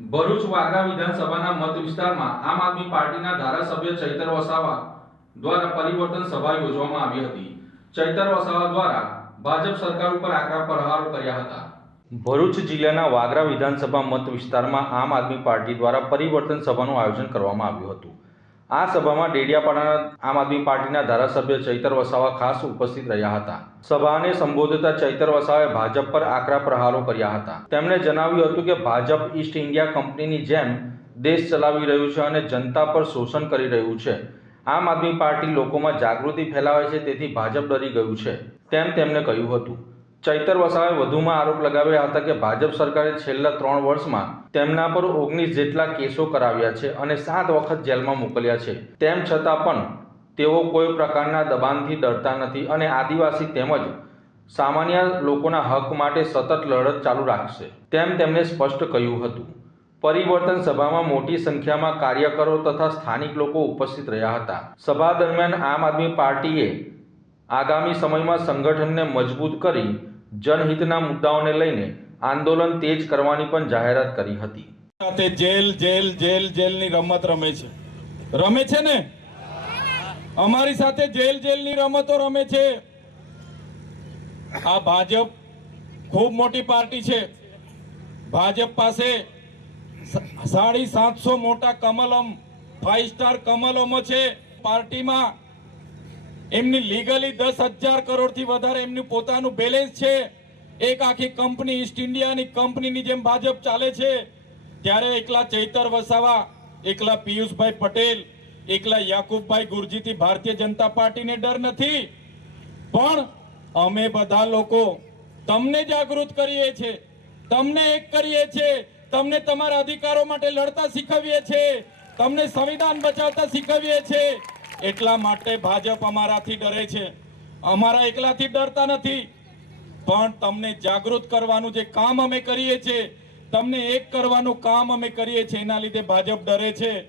ભરૂચ વાગરા વિધાનસભાના મત વિસ્તારમાં આમ આદમી પાર્ટીના ધારાસભ્ય ચૈતર વસાવા દ્વારા પરિવર્તન સભા યોજવામાં આવી હતી. ચૈતર વસાવા દ્વારા ભાજપ સરકાર ઉપર આકરા પ્રહારો કર્યા હતા. ભરૂચ જિલ્લાના વાગરા વિધાનસભા મત વિસ્તારમાં આમ આદમી પાર્ટી દ્વારા પરિવર્તન સભાનું આયોજન કરવામાં આવ્યું હતું. આ સભામાં ડેડિયાપાડાના આમ આદમી પાર્ટીના ધારાસભ્ય ચૈતર વસાવા ખાસ ઉપસ્થિત રહ્યા હતા. સભાને સંબોધતા ચૈતર વસાવાએ ભાજપ પર આકરા પ્રહારો કર્યા હતા. તેમણે જણાવ્યું હતું કે ભાજપ ઈસ્ટ ઇન્ડિયા કંપનીની જેમ દેશ ચલાવી રહ્યું છે અને જનતા પર શોષણ કરી રહ્યું છે. આમ આદમી પાર્ટી લોકોમાં જાગૃતિ ફેલાવે છે, તેથી ભાજપ ડરી ગયું છે, તેમ તેમણે કહ્યું હતું. ચૈતર વસાવાએ વધુમાં આરોપ લગાવ્યા હતા કે ભાજપ સરકારે છેલ્લા ત્રણ વર્ષમાં તેમના પર ઓગણીસ જેટલા કેસો કરાવ્યા છે અને સાત વખત જેલમાં મોકલ્યા છે. તેમ છતાં પણ તેઓ કોઈ પ્રકારના દબાણથી ડરતા નથી અને આદિવાસી તેમજ સામાન્ય લોકોના હક માટે સતત લડત ચાલુ રાખશે. તેમ તેમણે સ્પષ્ટ કહ્યું હતું. પરિવર્તન સભામાં મોટી સંખ્યામાં કાર્યકરો તથા સ્થાનિક લોકો ઉપસ્થિત રહ્યા હતા. સભા દરમિયાન આમ આદમી પાર્ટીએ આગામી સમયમાં સંગઠનને મજબૂત કરી જનહિતના મુદ્દાઓને લઈને આંદોલન તેજ કરવાની પણ જાહેરાત કરી હતી. સાથે જેલ જેલ જેલ, જેલની રમત રમે છે. રમે છે ને? અમારી સાથે જેલ, જેલની રમતો રમે છે. આ ભાજપ ખૂબ મોટી પાર્ટી છે. ભાજપ પાસે સાડી સાતસો મોટા કમલમ ફાઈવ સ્ટાર કમલમો છે. પાર્ટીમાં એમની લીગલી દસ હજાર કરોડથી વધારે એમનું પોતાનું બેલેન્સ છે. એક આખી કંપની ઈસ્ટ ઇન્ડિયાની કંપનીની જેમ ભાજપ ચાલે છે. ત્યારે એકલા ચૈતર વસાવા, એકલા પિયુષભાઈ પટેલ, એકલા યાકુબભાઈ ગુરજીથી ભારતીય જનતા પાર્ટીને ડર નથી. પણ અમે બધા લોકો તમને જાગૃત કરીએ છીએ તમને એક કરીએ છીએ તમને તમારા અધિકારો માટે લડતા શીખવીએ છીએ તમને સંવિધાન બચાવતા શીખવીએ છીએ એટલા માટે ભાજપ અમારાથી ડરે છે. અમારા એકલાથી ડરતા નથી. પણ તમને જાગૃત કરવાનું જે કામ અમે કરીએ છીએ, તમને એક કરવાનું કામ અમે કરીએ છીએ, એના લીધે ભાજપ ડરે છે.